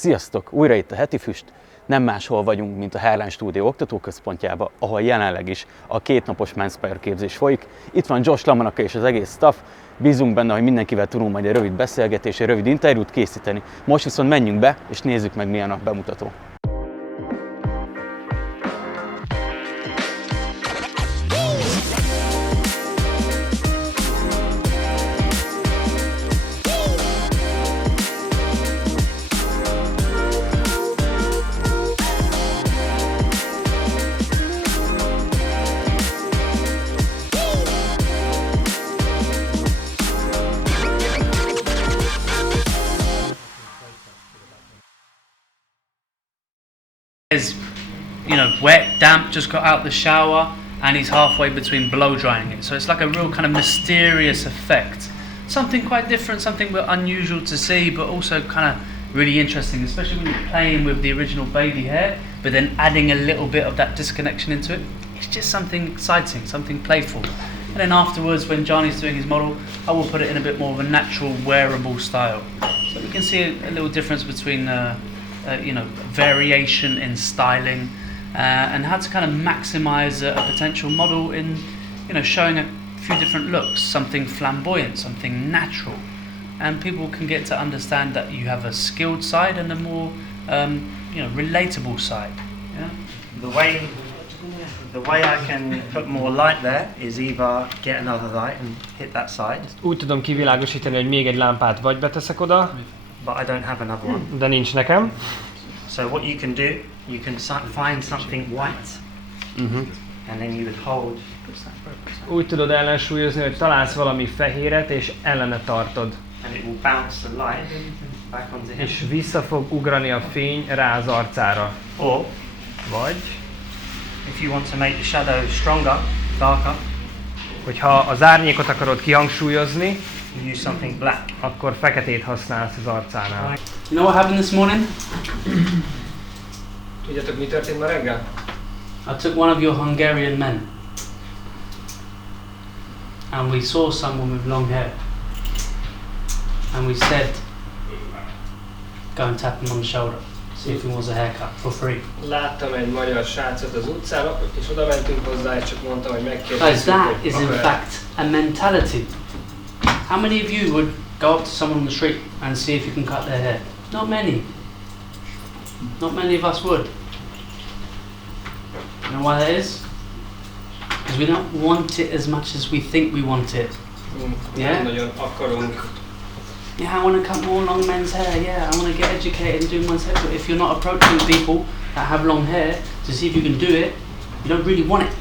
Sziasztok! Újra itt a Heti Füst. Nem máshol vagyunk, mint a Herlány Stúdió oktatóközpontjában, ahol jelenleg is a kétnapos Menspire képzés folyik. Itt van Josh, LAMONACA és az egész staff. Bízunk benne, hogy mindenkivel tudunk majd egy rövid beszélgetés, egy rövid interjút készíteni. Most viszont menjünk be, és nézzük meg, milyen a bemutató. Is, you know, wet, damp, just got out the shower, and he's halfway between blow drying it. So it's like a real kind of mysterious effect. Something quite different, something unusual to see, but also kind of really interesting, especially when you're playing with the original baby hair, but then adding a little bit of that disconnection into it. It's just something exciting, something playful. And then afterwards, when Johnny's doing his model, I will put it in a bit more of a natural, wearable style. So we can see a little difference between you know, variation in styling and how to kind of maximize a potential model in, you know, showing a few different looks, something flamboyant, something natural, and people can get to understand that you have a skilled side and a more you know, relatable side. Yeah? The way I can put more light there is either get another light and hit that side. Úgy tudom kivilágosítani, hogy még egy lámpát vagy beteszek oda, but I don't have another one. de nincs nekem. So what you can do, you can find something white, and then you would hold. Úgy tudod ellensúlyozni, hogy találsz valami fehéret és ellene tartod. And it will bounce the light back onto him. És vissza fog ugrani a fény rá az arcára. Or, Vagy, if you want to make the shadow stronger, darker, hogyha az árnyékot akarod kihangsúlyozni, you use something black. akkor feketét használsz az arcánál. You know what happened this morning? Tudjátok, mi történt ma reggel? I took one of your Hungarian men, and we saw someone with long hair, and we said, go and tap him on the shoulder, see if he wants a haircut for free. Láttam egy magyar srácot az utcán, és oda mentünk hozzá, és csak mondtam, hogy Guys, megkérdezzük, that hogy is in akar-e. fact a mentality. How many of you would go up to someone on the street and see if you can cut their hair? Not many. Not many of us would. You know why that is? Because we don't want it as much as we think we want it. Yeah? Nagyon akarunk. Yeah, I want to cut more long men's hair. Yeah, I want to get educated and do men's hair. But if you're not approaching people that have long hair to see if you can do it, you don't really want it.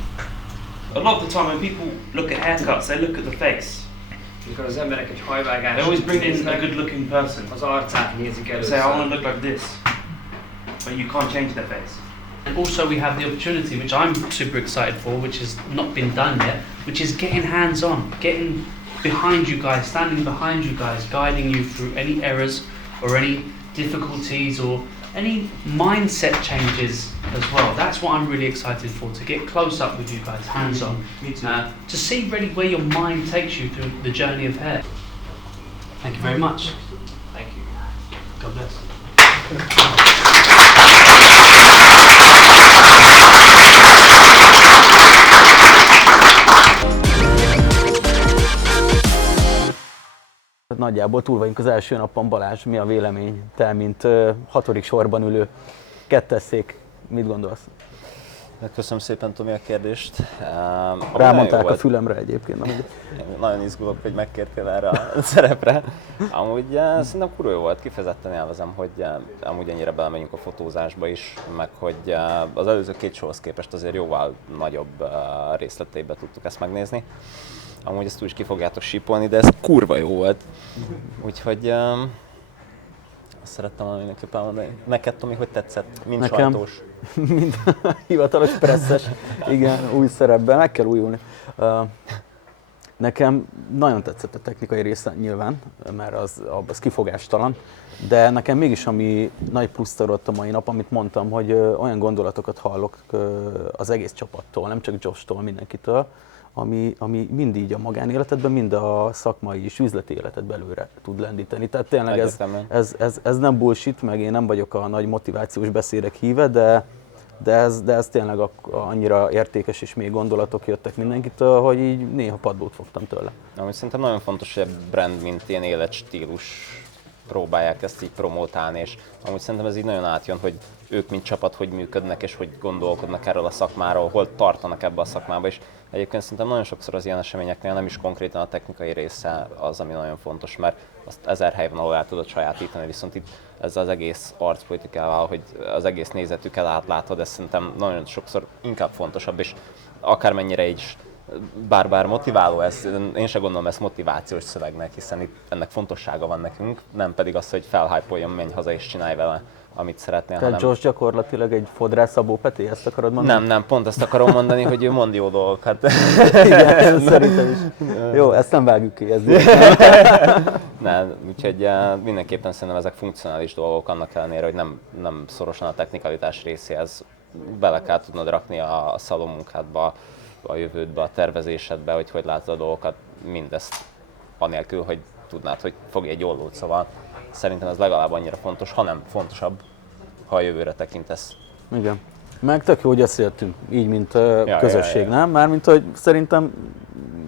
A lot of the time when people look at haircuts, they look at the face. Amikor az emberek egy They hajvágást always bring in a néznek, good looking person. az arcát nézik They say, I want to először. look like this. But you can't change their face. And also we have the opportunity, which I'm super excited for, which has not been done yet, which is getting hands-on, getting behind you guys, standing behind you guys, guiding you through any errors or any difficulties or any mindset changes as well. That's what I'm really excited for, to get close up with you guys, hands-on. Me too. To see really where your mind takes you through the journey of hair. Thank you very much. Thank you. God bless. Nagyjából túl vagyunk az első napon. Balázs, mi a vélemény? Te, mint hatodik sorban ülő ketteszék, mit gondolsz? Köszönöm szépen, Tomi, a kérdést. Rámondták a fülemre egyébként. Nagyon izgulok, hogy megkértél erre a szerepre. Amúgy szerintem kurva jó volt, kifejezetten élvezem, hogy amúgy ennyire belemegyünk a fotózásba is, meg hogy az előző két showhoz képest azért jóval nagyobb részleteibe tudtuk ezt megnézni. Amúgy ezt úgy is ki fogjátok sípolni, de ez kurva jó volt. Úgyhogy azt szerettem volna mindenképpen mondani. Neked, Tomi, hogy tetszett? Mint Nekem, sajtós? mint hivatalos presszes, igen, új szerepben, meg kell újulni. Nekem nagyon tetszett a technikai része nyilván, mert az kifogástalan, de nekem mégis ami nagy pluszt adott a mai nap, amit mondtam, hogy olyan gondolatokat hallok az egész csapattól, nem csak Josh-tól, mindenkitől, ami mind így a magánéletedben, mind a szakmai és üzleti életedben előre tud lendíteni. Tehát tényleg ez nem bullshit, meg én nem vagyok a nagy motivációs beszédek híve, de ez tényleg annyira értékes és mély gondolatok jöttek mindenkitől, hogy így néha padlót fogtam tőle. Ami szerintem nagyon fontos, hogy a brand, mint ilyen életstílus próbálják ezt így promotálni, és amúgy szerintem ez így nagyon átjön, hogy ők mint csapat hogy működnek, és hogy gondolkodnak erről a szakmáról, hol tartanak ebbe a szakmába, és egyébként szerintem nagyon sokszor az ilyen eseményeknél nem is konkrétan a technikai része az, ami nagyon fontos, mert azt 1000 hely van, ahol el tudod sajátítani, viszont itt ezzel az egész arcpolitikával, hogy az egész nézetüket átlátod, ez szerintem nagyon sokszor inkább fontosabb, és akármennyire így bár motiváló ez, én sem gondolom ezt motivációs szövegnek, hiszen itt ennek fontossága van nekünk, nem pedig az, hogy felhypoljon, menj haza és csinálj vele, amit szeretnél. Tehát Josh gyakorlatilag egy fodrász Szabó Peti, ezt akarod mondani? Nem, pont ezt akarom mondani, hogy ő mond jó dolgokat. Igen, szerintem is. Jó, ezt nem vágjuk ki, ez Nem, úgyhogy mindenképpen szerintem ezek funkcionális dolgok, annak ellenére, hogy nem szorosan a technikalitás részéhez bele kell tudnod rakni a szalonmunkádba, a jövődbe, a tervezésedbe, hogy látod a dolgokat, mindezt anélkül, hogy tudnád, hogy fogj egy ollót, szóval szerintem ez legalább annyira fontos, ha nem fontosabb, ha a jövőre tekintesz. Igen. Meg tök jó, hogy beszéltünk, így, mint közösség, nem? Mármint, hogy szerintem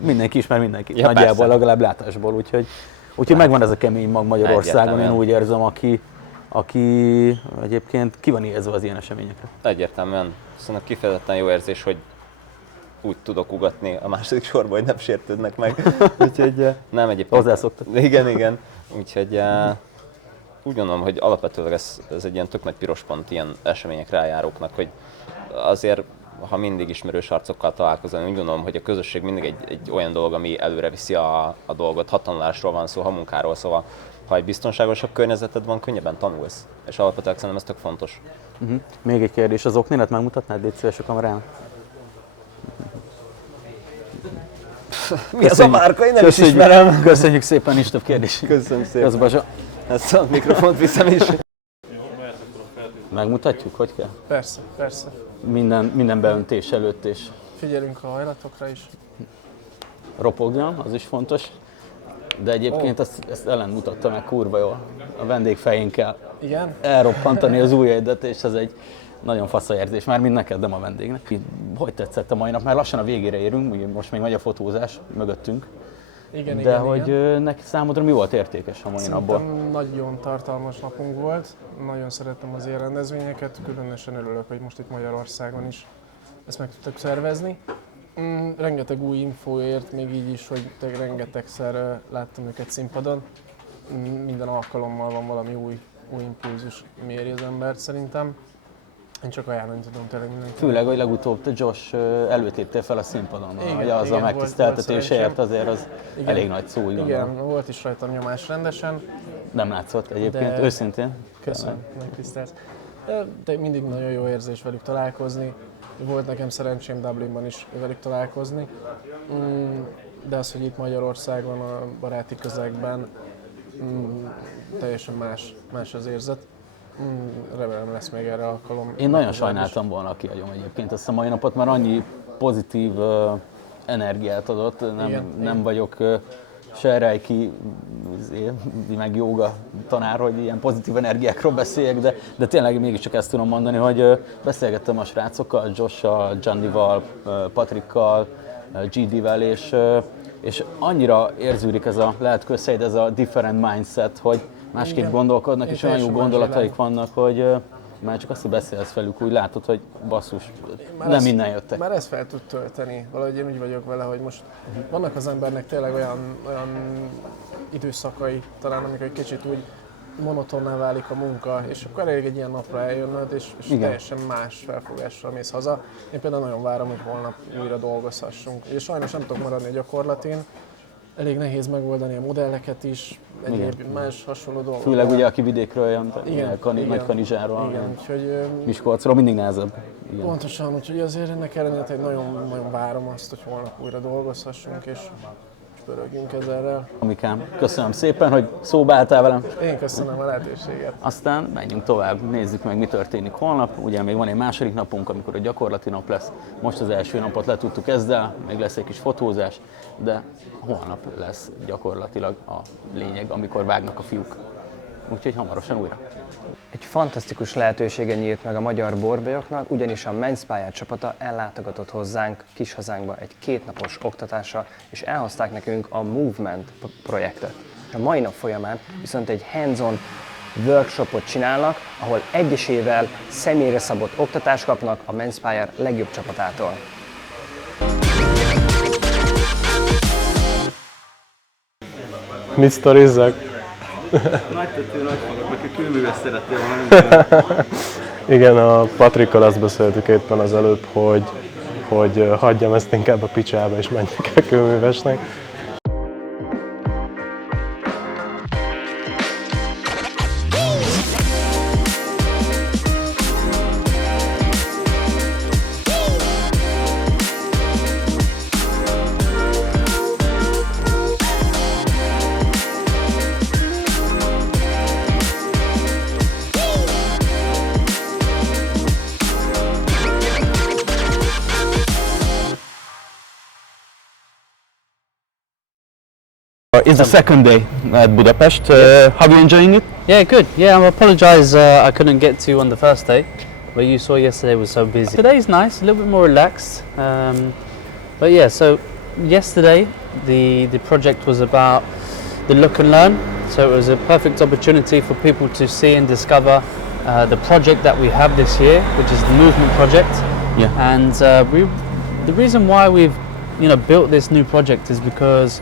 mindenki ismer mindenkit, nagyjából, persze. Legalább látásból, úgyhogy megvan ez a kemény mag Magyarországon, én úgy érzem, aki egyébként ki van érzve az ilyen eseményekre. Egyértelműen. Szerintem kifejezetten jó érzés, hogy úgy tudok ugatni a második sorba, hogy nem sértődnek meg. Úgyhogy nem egyébként. Hozzászoktak. Igen. Úgyhogy úgy gondolom, hogy alapvetően ez egy ilyen tök nagy piros pont ilyen eseményekre eljáróknak, hogy azért, ha mindig ismerős arcokkal találkozom, úgy gondolom, hogy a közösség mindig egy olyan dolog, ami előre viszi a dolgot. Ha tanulásról van szó, ha munkáról, szóval ha egy biztonságosabb környezeted van, könnyebben tanulsz. És alapvetően szerintem ez tök fontos. Még egy kérdés, az oknilat megmutatnád, légy szíves a kamerának? Mi az a márka? Én nem is ismerem. Köszönjük szépen, nincs több kérdés. Köszönöm szépen. Ezt a mikrofont viszem is. Megmutatjuk, hogy kell? Persze. Minden beöntés előtt és figyelünk a hajlatokra is. Ropogjon, az is fontos. De egyébként ezt Ellen mutatta meg kurva jól. A vendégfejénkkel elroppantani az ujjaidat, és ez egy nagyon fasza érzés, már mind neked, nem a vendégnek. Hogy tetszett a mai nap? Már lassan a végére érünk, most még megy a fotózás mögöttünk. De hogy neki számodra mi volt értékes a mai napból? Nagyon tartalmas napunk volt, nagyon szerettem az ilyen rendezvényeket, különösen örülök, hogy most itt Magyarországon is ezt meg tudtak szervezni. Rengeteg új infóért, még így is, hogy rengetegszer láttam őket színpadon. Minden alkalommal van valami új impulzus, ami éri az embert szerintem. Én csak ajánlani tudom tényleg mindenkinek. Főleg, hogy legutóbb te Josh előtt léptél fel a színpadon, hogy az a megtiszteltetéséért azért az elég nagy szó. Igen, volt is rajtam nyomás rendesen. Nem látszott egyébként, őszintén. Köszönöm, megtisztelsz. De mindig nagyon jó érzés velük találkozni. Volt nekem szerencsém Dublinban is velük találkozni. De az, hogy itt Magyarországon, a baráti közegben teljesen más az érzet. Remélem lesz még erre alkalom. Én nagyon sajnáltam volna a kihagyom egyébként ezt a mai napot, mert annyi pozitív energiát adott, nem vagyok se reiki, meg jóga tanár, hogy ilyen pozitív energiákról beszéljek, de tényleg mégiscsak ezt tudom mondani, hogy beszélgettem a srácokkal, Josh-sal, Giannival, Patrickkal, GD-vel, és annyira érződik ez lehet közszéd, ez a different mindset, hogy másképp gondolkodnak, és olyan jó gondolataik vannak, hogy már csak azt, hogy beszélsz velük, úgy látod, hogy basszus, nem innen jöttek. Már ezt fel tud tölteni. Valahogy én úgy vagyok vele, hogy most vannak az embernek tényleg olyan időszakai, talán amikor egy kicsit úgy monotonná válik a munka, és akkor elég egy ilyen napra eljönnöd, és teljesen más felfogással mész haza. Én például nagyon várom, hogy holnap újra dolgozhassunk. És sajnos nem tudok maradni a gyakorlatin. Elég nehéz megoldani a modelleket is, egyéb más hasonló dolgok. Főleg ugye, aki vidékről jön, Nagy Kanizsáról, Miskolcról, mindig nehezebb. Igen. Pontosan, úgyhogy azért ennek ellenére nagyon, nagyon várom azt, hogy holnap újra dolgozhassunk, és pörögjünk ezerrel. Amikám, köszönöm szépen, hogy szóba álltál velem. Én köszönöm a lehetőséget. Aztán menjünk tovább, nézzük meg, mi történik holnap. Ugye még van egy második napunk, amikor a gyakorlati nap lesz. Most az első napot letudtuk ezzel, még lesz egy kis fotózás, de holnap lesz gyakorlatilag a lényeg, amikor vágnak a fiúk. Úgyhogy hamarosan újra. Egy fantasztikus lehetősége nyílt meg a magyar borbajoknak, ugyanis a Menspire csapata ellátogatott hozzánk, kis hazánkba egy 2 napos oktatásra, és elhozták nekünk a MVMNT projektet. A mai nap folyamán viszont egy hands-on workshopot csinálnak, ahol egyesével személyre szabott oktatást kapnak a Menspire legjobb csapatától. Mit sztorizzak? Nagy tető, nagy fogok, neki külműves szerettél volna. Igen, a Patrikkal azt beszéltük éppen az előbb, hogy hagyjam ezt inkább a picsába és menjek el külművesnek. It's the second day at Budapest. How are you enjoying it? Yeah, good. Yeah, I apologise I couldn't get to you on the first day, but you saw yesterday was so busy. Today's nice, a little bit more relaxed. But yeah, so yesterday the project was about the look and learn. So it was a perfect opportunity for people to see and discover the project that we have this year, which is the movement project. Yeah. And the reason why we've built this new project is because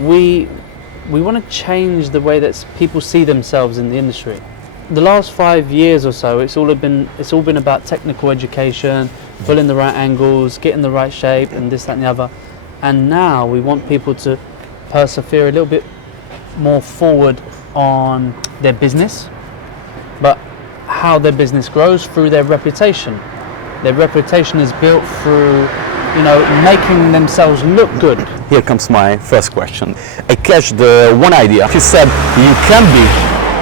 we want to change the way that people see themselves in the industry. The last 5 years or so, it's all been about technical education, pulling the right angles, getting the right shape, and this, that, and the other. And now we want people to persevere a little bit more forward on their business, but how their business grows through their reputation. Their reputation is built through making themselves look good. Here comes my first question. I catched one idea. You said you can be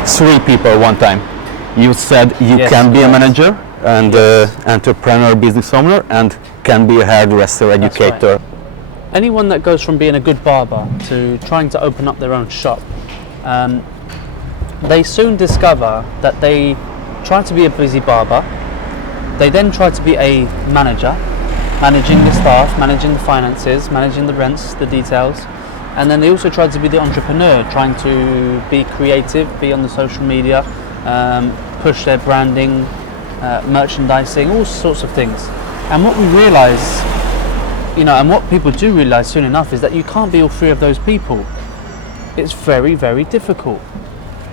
3 people one time. You said you can be a manager and entrepreneur, business owner, and can be a hairdresser, educator. Right. Anyone that goes from being a good barber to trying to open up their own shop, they soon discover that they try to be a busy barber. They then try to be a manager, managing the staff, managing the finances, managing the rents, the details. And then they also try to be the entrepreneur, trying to be creative, be on the social media, push their branding, merchandising, all sorts of things. And what we realise, and what people do realise soon enough, is that you can't be all 3 of those people. It's very, very difficult.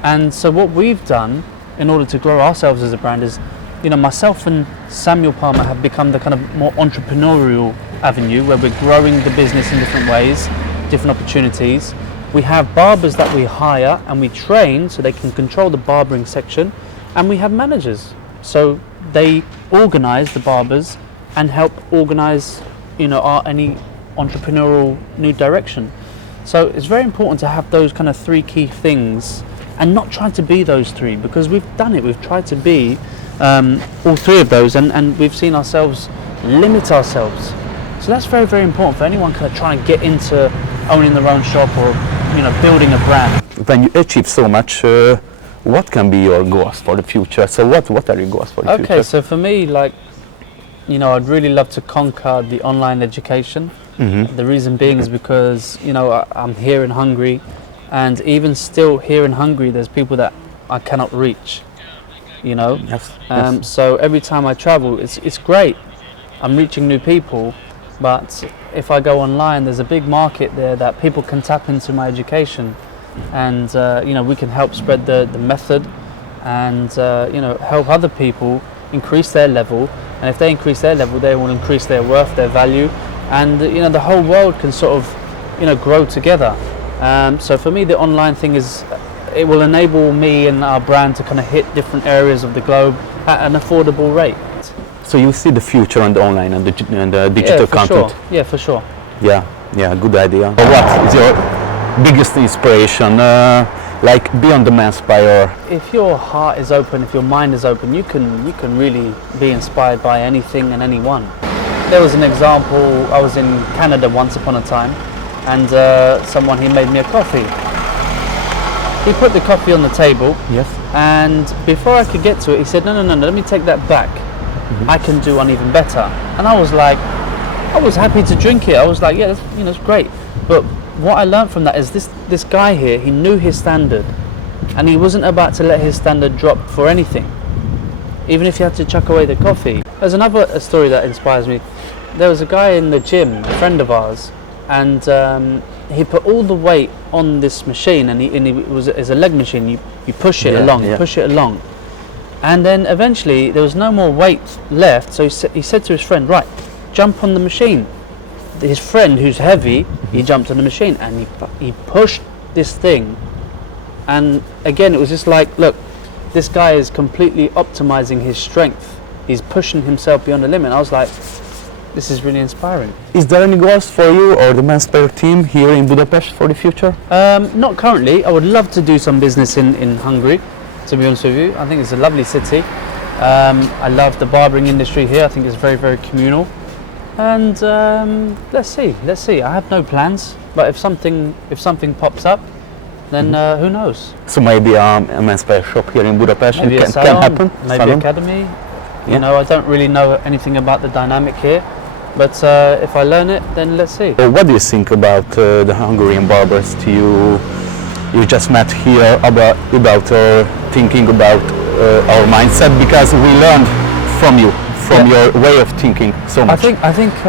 And so what we've done in order to grow ourselves as a brand is, myself and Samuel Palmer have become the kind of more entrepreneurial avenue where we're growing the business in different ways, different opportunities. We have barbers that we hire and we train so they can control the barbering section, and we have managers. So they organise the barbers and help organise, any entrepreneurial new direction. So it's very important to have those kind of 3 key things and not try to be those 3, because we've done it. We've tried to be all 3 of those, and we've seen ourselves limit ourselves. So that's very, very important for anyone kind of trying to get into owning their own shop or building a brand. When you achieve so much, what can be your goals for the future? So what are your goals for the future? Okay, so for me, I'd really love to conquer the online education. Mm-hmm. The reason being is because I'm here in Hungary, and even still here in Hungary there's people that I cannot reach. Yes. So every time I travel, it's great. I'm reaching new people, but if I go online, there's a big market there that people can tap into my education, and we can help spread the method, and help other people increase their level. And if they increase their level, they will increase their worth, their value, and the whole world can sort of grow together. So for me, the online thing it will enable me and our brand to kind of hit different areas of the globe at an affordable rate. So you see the future on the online and the digital content? Sure. Yeah, for sure. Yeah. Yeah, good idea. What is your biggest inspiration, like beyond the Menspire? If your heart is open, if your mind is open, you can really be inspired by anything and anyone. There was an example, I was in Canada once upon a time, and someone, he made me a coffee. He put the coffee on the table, Yes. and before I could get to it, he said, no, let me take that back. I can do one even better. And I was like, I was happy to drink it. I was like, yeah, that's, it's great. But what I learned from that is this guy here, he knew his standard, and he wasn't about to let his standard drop for anything, even if he had to chuck away the coffee. There's another story that inspires me. There was a guy in the gym, a friend of ours, and he put all the weight on this machine, and it's a leg machine. You push it along, you push it along, and then eventually there was no more weight left. So he said to his friend, right, jump on the machine. His friend, who's heavy, he jumped on the machine and he pushed this thing. And again, it was just like, look, this guy is completely optimizing his strength. He's pushing himself beyond the limit. I was like, this is really inspiring. Is there any goals for you or the Menspire team here in Budapest for the future? Not currently. I would love to do some business in Hungary, to be honest with you. I think it's a lovely city. I love the barbering industry here. I think it's very, very communal. And let's see. I have no plans, but if something pops up, then who knows? So maybe a Menspire shop here in Budapest Maybe can salon, happen. maybe Salon? academy. Yeah. You know, I don't really know anything about the dynamic here, but if I learn it, then let's see. So what do you think about the Hungarian barbers? You just met here about our thinking about our mindset, because we learned from you, from your way of thinking so much. I think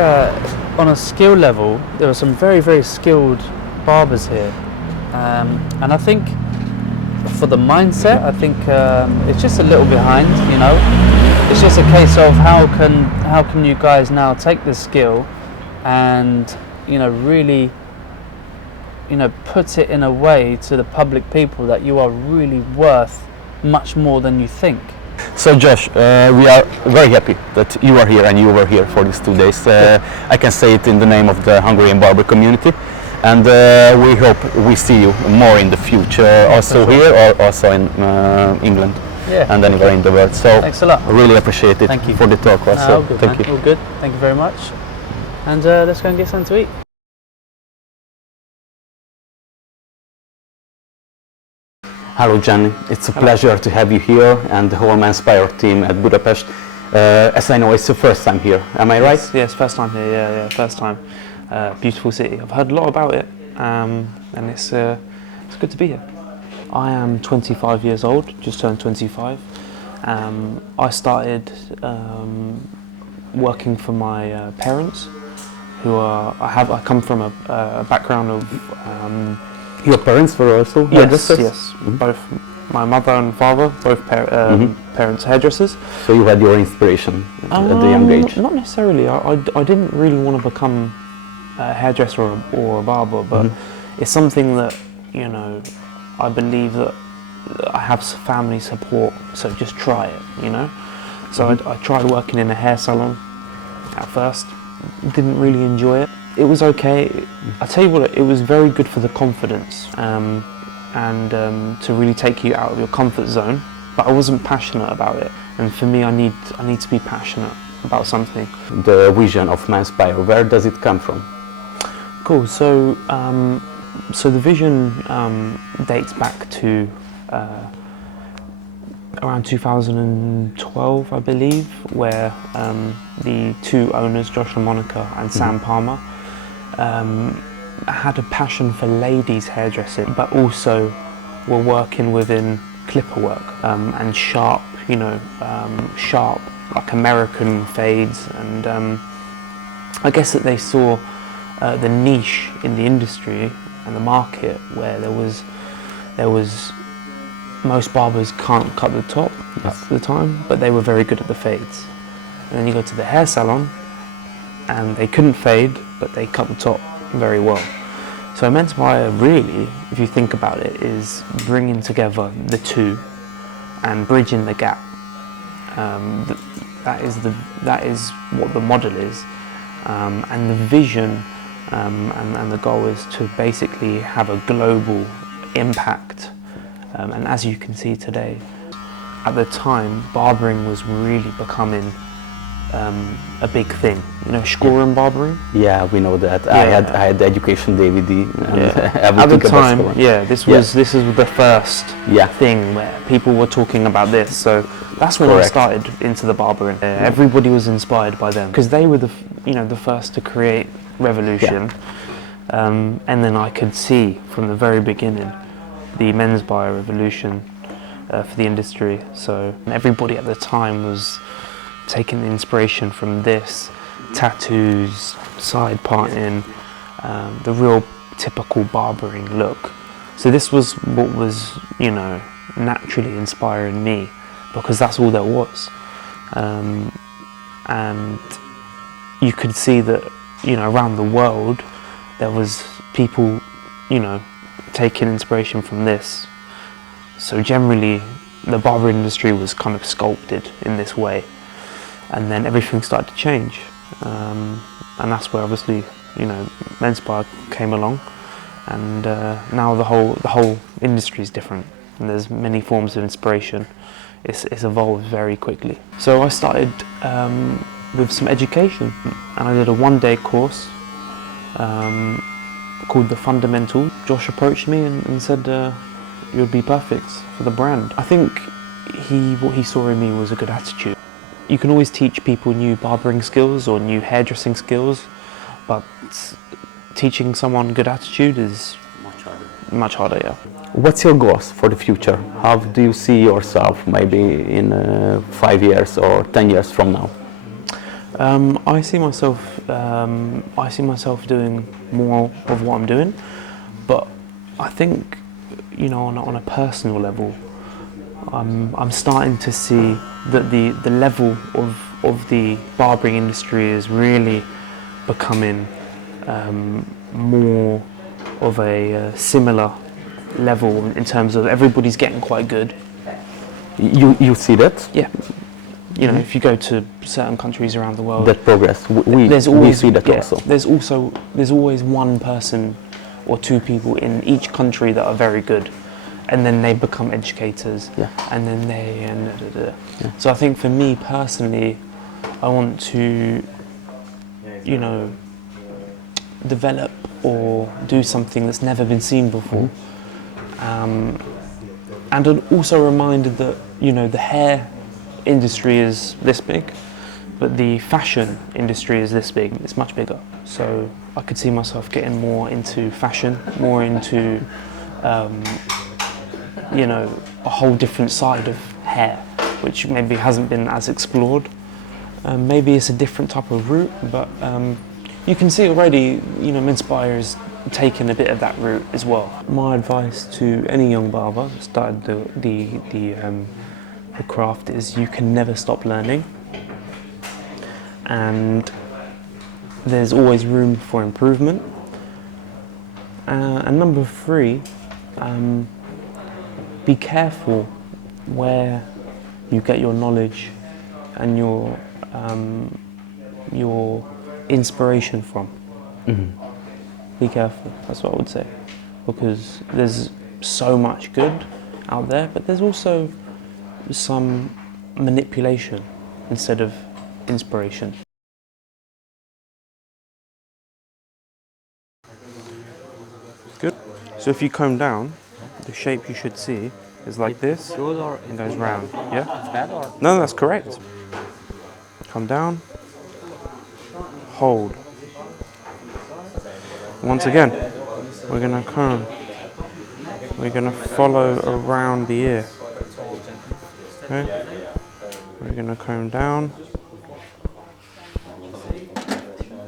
on a skill level, there are some very, very skilled barbers here, and I think for the mindset, I think it's just a little behind. You know, it's just a case of how can you guys now take this skill and really put it in a way to the public people that you are really worth much more than you think. So Josh, we are very happy that you are here and you were here for these 2 days. I can say it in the name of the Hungarian barber community, and we hope we see you more in the future, also here or also in England and anywhere in the world. So thanks a lot. I really appreciate it. Thank you For the talk also. All good, Thank man. you. All good. Thank you very much. And let's go and get something to eat. Hello Jenny, it's a pleasure to have you here and the whole Menspire team at Budapest. As I know, it's the first time here, am I right? Yes, first time here, yeah, first time. Beautiful city, I've heard a lot about it, and it's good to be here. I am 25 years old, just turned 25. I started working for my parents, who are, I come from a background of Your parents were also hairdressers? Yes, both my mother and father, both parents hairdressers. So you had your inspiration at a young age? Not necessarily. I didn't really want to become a hairdresser or a barber, but it's something that, I believe that I have family support, so just try it, So I tried working in a hair salon at first, didn't really enjoy it. It was okay. I tell you what, it was very good for the confidence and to really take you out of your comfort zone. But I wasn't passionate about it, and for me, I need to be passionate about something. The vision of Menspire, where does it come from? Cool. So the vision dates back to around 2012, I believe, where the two owners, Josh LaMONACA and Sam Palmer, had a passion for ladies hairdressing, but also were working within clipper work and sharp, sharp like American fades, and I guess that they saw the niche in the industry and the market where there was most barbers can't cut the top at the time, but they were very good at the fades. And then you go to the hair salon and they couldn't fade, but they cut the top very well. So Menspire really, if you think about it, is bringing together the two and bridging the gap. That is what the model is, and the vision and the goal is to basically have a global impact. And as you can see today, at the time, barbering was really becoming a big thing. You know, Skoren barbering? Yeah, we know that. Yeah. I had the education DVD. And At the time, yeah, this is the first Yeah. thing where people were talking about this. So that's when Correct. I started into the barbering. Everybody was inspired by them because they were the first to create revolution. And then I could see from the very beginning the Menspire revolution for the industry. So everybody at the time was taking inspiration from this, tattoos, side parting, the real typical barbering look. So this was what was, you know, naturally inspiring me because that's all there was. And you could see that, you know, around the world there was people, you know, taking inspiration from this. So generally the barber industry was kind of sculpted in this way. And then everything started to change, and that's where obviously, you know, Menspire came along, and now the whole industry is different, and there's many forms of inspiration. It's evolved very quickly. So I started with some education, and I did a one-day course called the Fundamentals. Josh approached me and said you would be perfect for the brand. I think what he saw in me was a good attitude. You can always teach people new barbering skills or new hairdressing skills, but teaching someone good attitude is much harder, yeah. What's your goals for the future? How do you see yourself maybe in 5 years or 10 years from now? I see myself doing more of what I'm doing, but I think, you know, on a personal level, I'm starting to see that the level of the barbering industry is really becoming more of a similar level in terms of everybody's getting quite good. You see that? Yeah. You know, if you go to certain countries around the world, That progress. We see that also. There's always one person or two people in each country that are very good. And then they become educators, and then So I think for me personally, I want to, you know, develop or do something that's never been seen before. And I'm also reminded that, you know, the hair industry is this big, but the fashion industry is this big. It's much bigger. So I could see myself getting more into fashion, more into you know, a whole different side of hair, which maybe hasn't been as explored. Maybe it's a different type of route, but you can see already, you know, Menspire is taking a bit of that route as well. My advice to any young barber that started the craft is you can never stop learning, and there's always room for improvement. And number 3, be careful where you get your knowledge and your inspiration from. Be careful, that's what I would say, because there's so much good out there, but there's also some manipulation instead of inspiration. Good. So if you comb down, the shape you should see is like this and goes round. Yeah? No, that's correct. Come down, hold. Once again, we're going to comb. We're going to follow around the ear. Okay? We're going to comb down,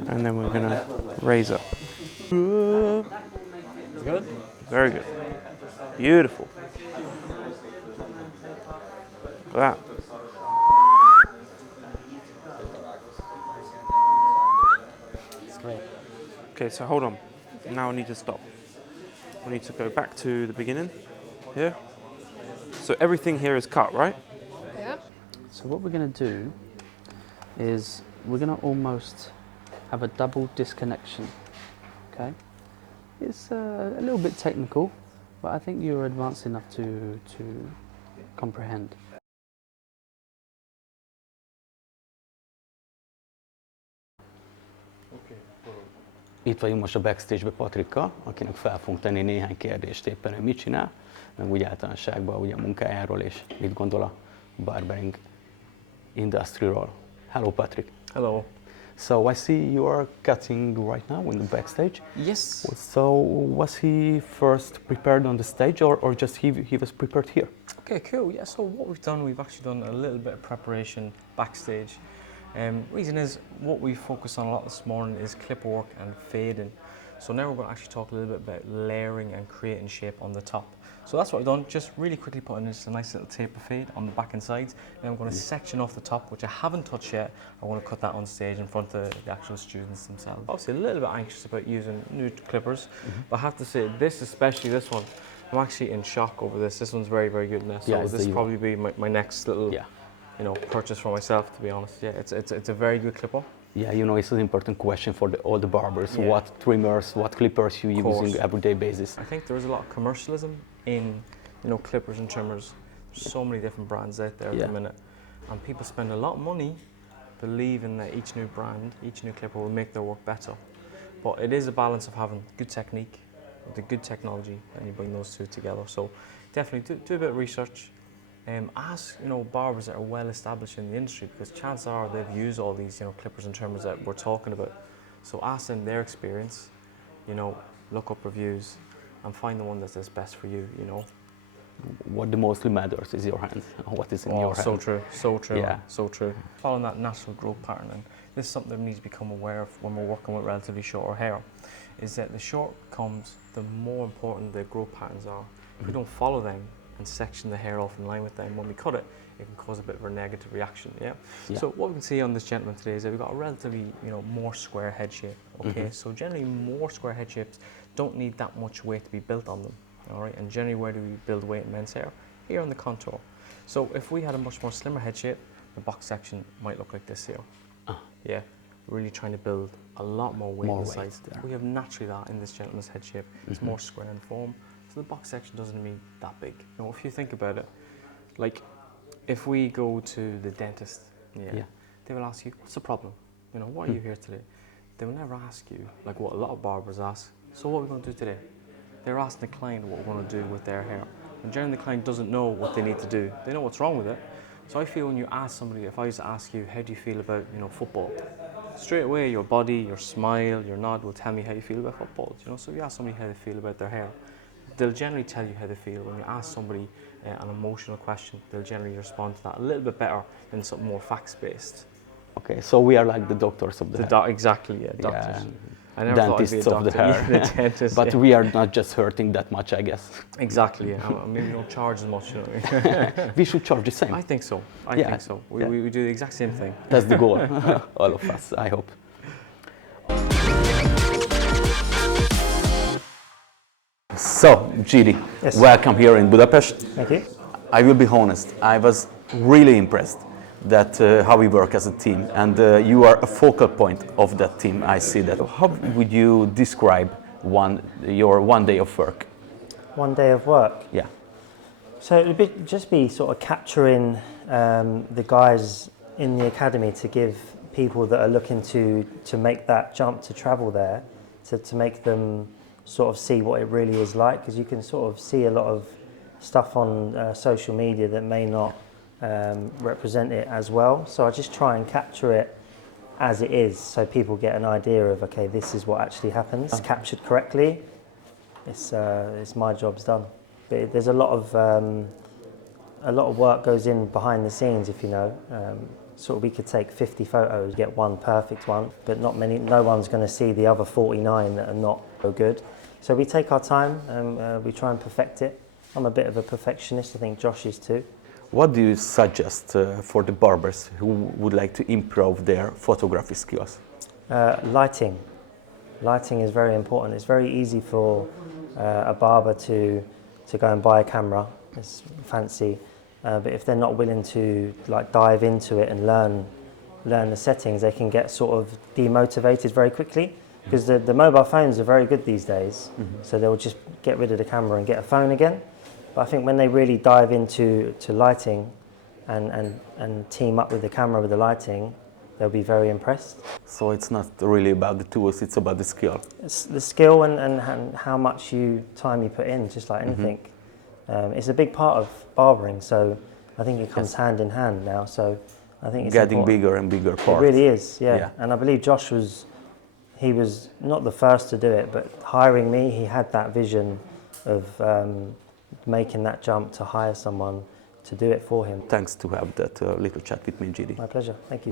and then we're going to raise up. Good? Very good. Beautiful. Look at that. It's great. Okay, so hold on. Now I need to stop. I need to go back to the beginning. Here. So everything here is cut, right? Yeah. So what we're going to do is we're going to almost have a double disconnection Okay. It's a little bit technical, but I think you're advanced enough to comprehend. Itt vagyunk most a backstage-be Patrikkal, akinek fel fogunk tenni néhány kérdést éppen, hogy mit csinál, meg úgy általánosságban ugye a munkájáról, és mit gondol a barbering industry-ról. Hello, Patrick. Hello. So I see you are cutting right now in the backstage. Yes. So was he first prepared on the stage, or just he was prepared here? Okay, cool. Yeah, so what we've done, we've actually done a little bit of preparation backstage. Reason is, what we focus on a lot this morning is clip work and fading. So now we're going to actually talk a little bit about layering and creating shape on the top. So that's what I've done, just really quickly putting just a nice little taper fade on the back and sides. Then I'm going to section off the top, which I haven't touched yet. I want to cut that on stage in front of the actual students themselves. Obviously a little bit anxious about using new clippers, but I have to say this, especially this one, I'm actually in shock over this. This one's very, very good now. So this will probably be my next little you know, purchase for myself, to be honest. Yeah, it's a very good clipper. Yeah, you know, it's an important question for all the barbers. Yeah. What trimmers, what clippers you use on everyday basis? I think there is a lot of commercialism in, you know, clippers and trimmers. There's so many different brands out there at the minute, and people spend a lot of money believing that each new brand, each new clipper will make their work better. But it is a balance of having good technique with the good technology, and you bring those two together. So definitely do a bit of research. Ask, you know, barbers that are well established in the industry, because chances are they've used all these, you know, clippers and trimmers that we're talking about. So ask them their experience, you know, look up reviews and find the one that's best for you, you know. What the mostly matters is your hands. What is in your hand. So true, so true, yeah. So true. Following that natural growth pattern, and this is something that we need to become aware of when we're working with relatively shorter hair, is that the short comes, the more important the growth patterns are. If we don't follow them and section the hair off in line with them, when we cut it, it can cause a bit of a negative reaction. Yeah. So what we can see on this gentleman today is that we've got a relatively, you know, more square head shape. Okay. So generally, more square head shapes don't need that much weight to be built on them. All right. And generally, where do we build weight in men's hair? Here on the contour. So if we had a much more slimmer head shape, the box section might look like this here. Yeah. Really trying to build a lot more weight in the sides. We have naturally that in this gentleman's head shape. It's more square in form. So the box section doesn't mean that big. You know, if you think about it, like if we go to the dentist, they will ask you, what's the problem? You know, why are you here today? They will never ask you, like what a lot of barbers ask, so what are we going to do today? They're asking the client what we're going to do with their hair. And generally the client doesn't know what they need to do. They know what's wrong with it. So I feel when you ask somebody, if I was to ask you, how do you feel about, you know, football? Straight away, your body, your smile, your nod will tell me how you feel about football. You know, so if you ask somebody how they feel about their hair, they'll generally tell you how they feel. When you ask somebody an emotional question, they'll generally respond to that a little bit better than something more facts-based. Okay, so we are like the doctors of the hair. Exactly, yeah, doctors. I never dentists thought I'd be a doctor. of the hair. The dentist, but we are not just hurting that much, I guess. Exactly, yeah. Maybe we don't charge as much, you know. We should charge the same. I think so. I think so. We do the exact same thing. That's the goal. All of us, I hope. So, Gidi, welcome here in Budapest. Thank you. I will be honest, I was really impressed that how we work as a team, and you are a focal point of that team. I see that. How would you describe your one day of work? One day of work? Yeah. So it would just be sort of capturing the guys in the academy to give people that are looking to make that jump to travel there, to make them sort of see what it really is like, because you can sort of see a lot of stuff on social media that may not represent it as well. So I just try and capture it as it is, so people get an idea of, okay, this is what actually happens. It's captured correctly, it's my job's done. But there's a lot of work goes in behind the scenes, if you know. Sort of we could take 50 photos, get one perfect one, but no one's going to see the other 49 that are not so good. So we take our time and we try and perfect it. I'm a bit of a perfectionist, I think Josh is too. What do you suggest for the barbers who would like to improve their photography skills? Lighting. Lighting is very important. It's very easy for a barber to go and buy a camera. It's fancy. But if they're not willing to like dive into it and learn the settings, they can get sort of demotivated very quickly. Because the mobile phones are very good these days, so they'll just get rid of the camera and get a phone again. But I think when they really dive into lighting and team up with the camera with the lighting, they'll be very impressed. So it's not really about the tools, it's about the skill. It's the skill and how much time you put in, just like anything. It's a big part of barbering, so I think it comes hand in hand now. So I think it's getting important. bigger and bigger parts. It really is, yeah. And I believe Josh was not the first to do it, but hiring me, he had that vision of making that jump to hire someone to do it for him. Thanks to have that little chat with me, GD. My pleasure, thank you.